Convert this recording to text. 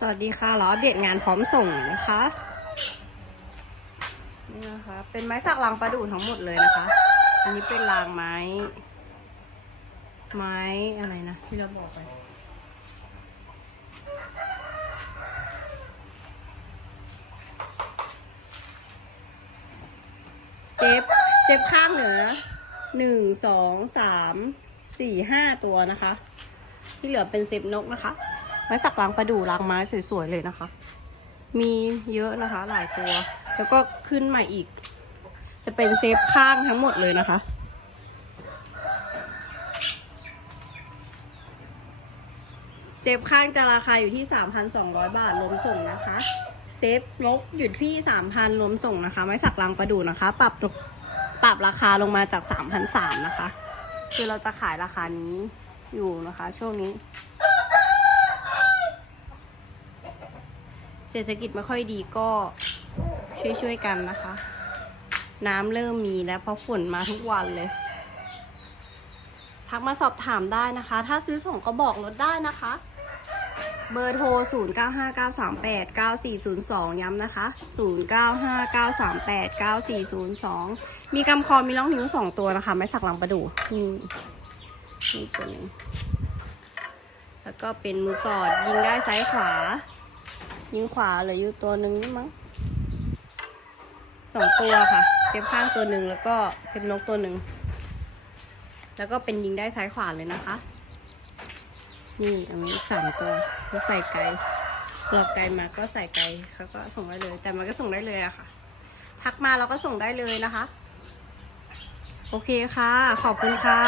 สวัสดีค่ะล้อเด็ดงานพร้อมส่งนะคะ นี่นะคะ เป็นไม้สักรางประดู่ทั้งหมดเลยนะคะ อันนี้เป็นรางไม้ ไม้อะไรนะที่เราบอกไปเซฟเซฟข้างเหนือหนึ่งสองสามสี่ห้าตัวนะคะ ที่เหลือเป็นเซฟนกนะคะ ไม้สักรางประดู่รางไม้สวยๆเลยนะคะ มีเยอะนะคะ หลายตัว แล้วก็ขึ้นใหม่อีก จะเป็นเซฟข้างทั้งหมดเลยนะคะเซฟข้างจะราคาอยู่ที่ 3,200 บาทรวมส่งนะคะ เซฟนกอยู่ที่ 3,000รวมส่งนะคะ ไม้สักรางประดู่นะคะ ปรับปรับราคาลงมาจาก 3,300นะคะ คือเราจะขายราคานี้อยู่นะคะ ช่วงนี้ เศรษฐกิจไม่ค่อยดีก็ช่วยๆกันนะคะ น้ำเริ่มมีแล้วเพราะฝนมาทุกวันเลยทักมาสอบถามได้นะคะ ถ้าซื้อส่งก็บอกลดได้นะคะ เบอร์โทร 0 9 5 9 3 8 9 4 0 2 ย้ำนะคะ 0 9 5 9 3 8 9 4 0 2 มีกำคอมีร่องนิ้วสองตัวนะคะ ไม่สักหลังประดูนี่นี่ตัวหนึงแล้วก็เป็นมือสอดยิงได้ซ้ายขวา ยิงขวาเหลืออยู่ตัวหนึ่งนี่มั้งสองตัวค่ะเจ็บข้างตัวหนึ่งแล้วก็เจ็บนกตัวหนึ่ง แล้วก็เป็นยิงได้ซ้ายขวาเลยนะคะ นี่อันนี้สามตัวแล้วใส่ไกลเราไกลมาก็ใส่ไกลเขาก็ส่งได้เลย แต่มันก็ส่งได้เลยอะค่ะ ทักมาเราก็ส่งได้เลยนะคะ โอเคค่ะ ขอบคุณค่ะ